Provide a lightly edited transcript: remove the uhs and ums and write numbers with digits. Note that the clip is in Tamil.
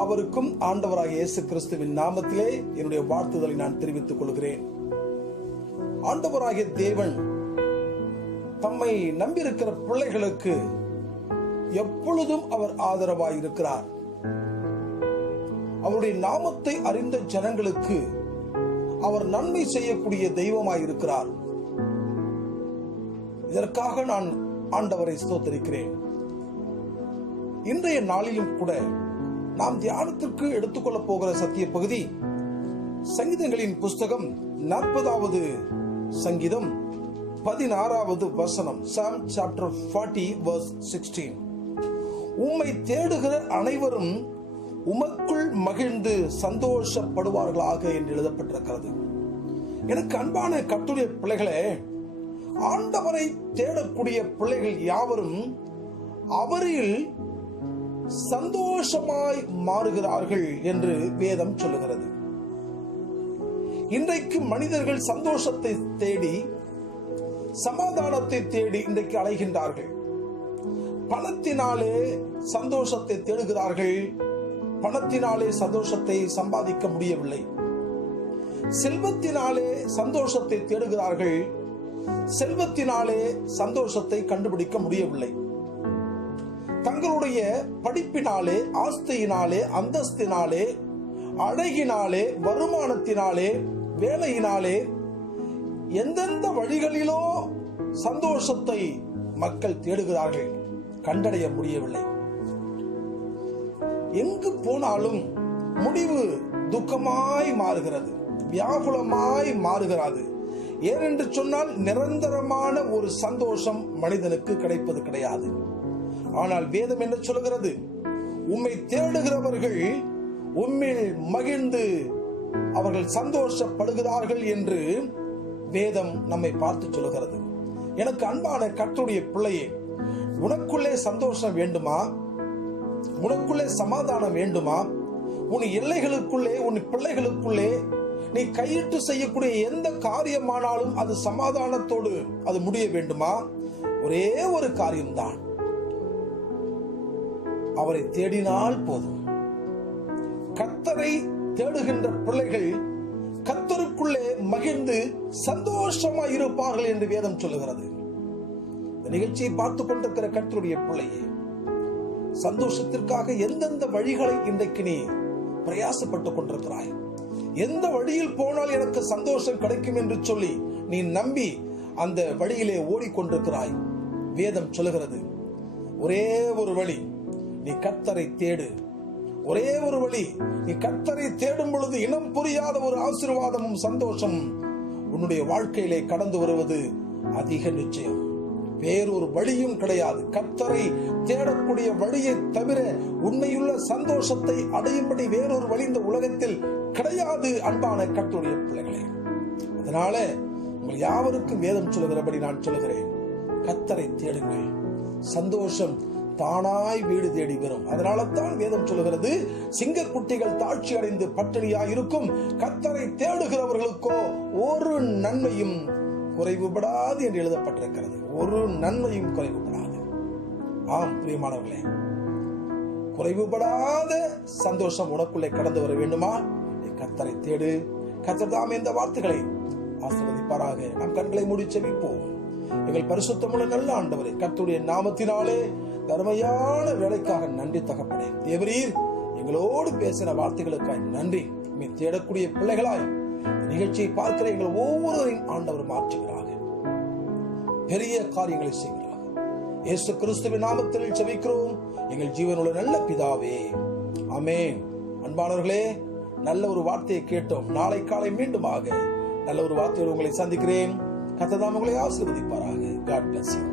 யாவருக்கும் ஆண்டவராகிய இயேசு கிறிஸ்துவின் நாமத்திலே என்னுடைய வாழ்த்துதலை நான் தெரிவித்துக் கொள்கிறேன். ஆண்டவராகிய தேவன் தம்மை நம்பியிருக்கிற பிள்ளைகளுக்கு எப்பொழுதும் அவர் ஆதரவாயிருக்கிறார். அவருடைய நாமத்தை அறிந்த ஜனங்களுக்கு அவர் நன்மை செய்யக்கூடிய தெய்வமாயிருக்கிறார். இதற்காக நான் ஆண்டவரை ஸ்தோத்திரிக்கிறேன். இன்றைய நாளிலும் கூட நாம் தியானத்திற்கு எடுத்துக்கொள்ளப் போகிற சத்திய பகுதி சங்கீதங்களின் புஸ்தகம் 40வது சங்கீதம் 16வது வசனம். Psalm chapter 40 verse 16. உம்மை தேடுகிற அனைவரும் உமக்குள் மகிழ்ந்து சந்தோஷப்படுவார்களாக என்று எழுதப்பட்டிருக்கிறது. எனக்கு அன்பான கர்த்தருடைய பிள்ளைகளே, ஆண்டவரை தேடக்கூடிய பிள்ளைகள் யாவரும் அவரில் சந்தோஷமாய் மாறுகிறார்கள் என்று வேதம் சொல்லுகிறது. இன்றைக்கு மனிதர்கள் சந்தோஷத்தை தேடி, சமாதானத்தை தேடி இன்றைக்கு அலைகின்றார்கள். பணத்தினாலே சந்தோஷத்தை தேடுகிறார்கள். பணத்தினாலே சந்தோஷத்தை சம்பாதிக்க முடியவில்லை. செல்வத்தினாலே சந்தோஷத்தை தேடுகிறார்கள். செல்வத்தினாலே சந்தோஷத்தை கண்டுபிடிக்க முடியவில்லை. தங்களுடைய படிப்பினாலே, ஆஸ்தியினாலே, அந்தஸ்தினாலே, அழகினாலே, வருமானத்தினாலே, வேலையினாலே, எந்தெந்த வழிகளிலோ சந்தோஷத்தை மக்கள் தேடுகிறார்கள், கண்டடைய முடியவில்லை. எங்கு போனாலும் முடிவு துக்கமாய் மாறுகிறது, வியாகுலமாய் மாறுகிறது. ஏனென்று சொன்னால் நிரந்தரமான ஒரு சந்தோஷம் மனிதனுக்கு கிடைப்பது கிடையாது. ஆனால் வேதம் என்ன சொல்கிறது? உம்மை தேடுகிறவர்கள் உம்மில் மகிழ்ந்து அவர்கள் சந்தோஷப்படுகிறார்கள் என்று வேதம் நம்மை பார்த்து சொல்கிறது. எனக்கு அன்பான கர்த்தருடைய பிள்ளையே, உனக்குள்ளே சந்தோஷம் வேண்டுமா? உனக்குள்ளே சமாதானம் வேண்டுமா? உன் எல்லைகளுக்குள்ளே, உன் பிள்ளைகளுக்குள்ளே நீ கையிட்டு செய்யக்கூடிய எந்த காரியமானாலும் அது சமாதானத்தோடு அது முடிய வேண்டுமா? ஒரே ஒரு காரியம்தான், அவரை தேடினால் போதும். கர்த்தரை தேடுகின்ற பிள்ளைகள் கர்த்தருக்குள்ளே மகிழ்ந்து சந்தோஷமாய் இருப்பார்கள் என்று வேதம் சொல்லுகிறது. இந்த நிகழ்ச்சியை பார்த்துக் கொண்டிருக்கிற கர்த்தருடைய பிள்ளையே, சந்தோஷத்திற்காக எந்தெந்த வழிகளை இன்றைக்கு நீ பிரயாசப்பட்டுக் கொண்டிருக்கிறாய்? எந்த வழியில் போனால் எனக்கு சந்தோஷம் கிடைக்கும் என்று சொல்லி நீ நம்பி அந்த வழியிலே ஓடிக்கொண்டிருக்கிறாய்? வேதம் சொல்லுகிறது, ஒரே ஒரு வழி, நீ கர்த்தரை தேடு. ஒரே ஒரு வழி, நீ கர்த்தரை தேடும் பொழுது இனம் புரியாத ஒரு ஆசீர்வாதமும் சந்தோஷமும் உன்னுடைய வாழ்க்கையிலே கடந்து வருவது அதிக நிச்சயம். வேறொரு வழியும் கிடையாது. கர்த்தரை தேடக்கூடிய வழியை தவிர உண்மையுள்ள சந்தோஷத்தை அடையும்படி வேறொரு வழி இந்த உலகத்தில் கிடையாது. அன்பான கர்த்தருடைய பிள்ளைகளே, அதனால உங்கள் யாவருக்கும் வேதம் சொல்லுகிறபடி நான் சொல்லுகிறேன், கர்த்தரை தேடுங்கள். சந்தோஷம் தானாய் வீடு தேடி வரும். அதனால தான் வேதம் சொல்லுகிறது, சிங்கக்குட்டிகள் தாழ்ச்சி அடைந்து பட்டினியாய் இருக்கும், கர்த்தரை தேடுகிறவர்களுக்கோ ஒரு நன்மையும் குறைவுபடாது என்று எழுதப்பட்டிருக்கிறது. ஒரு நன்மையும் குறைவுபடாது. ஆம் பிரியமானவர்களே, குறைவுபடாத சந்தோஷம் உனக்குள்ளே கடந்து வர வேண்டுமா? நீ கர்த்தரை தேடு. கர்த்தர் தாமே இந்த வார்த்தைகளை ஆசீர்வதிப்பாராக. நாம் கண்களை மூடி செபிப்போம். எங்கள் பரிசுத்தமுள்ள நல்ல ஆண்டவரே, கர்த்தருடைய நாமத்தினாலே தர்மையான வேலைக்காக நன்றி தகப்பனே. தேவரீர் எங்களோடு பேசின வார்த்தைகளுக்காய் நன்றி. நீ தேடக்கூடிய பிள்ளைகளாய் நிகழ்ச்சியை பார்க்கிற எங்கள் ஒவ்வொருவரையும் ஆண்டவர் மாற்றுகிறாக, பெரிய காரியங்களை செய்கிறாக. இயேசு கிறிஸ்துவின் நாமத்தில் ஜெபிக்கிறோம் எங்கள் ஜீவனுள்ள நல்ல பிதாவே, ஆமென். அன்பானவர்களே, நல்ல ஒரு வார்த்தையை கேட்டோம். நாளை காலை மீண்டுமாக நல்ல ஒரு வார்த்தையோடு உங்களை சந்திக்கிறேன். கர்த்தர் உங்களை ஆசீர்வதிப்பாராக. God bless you.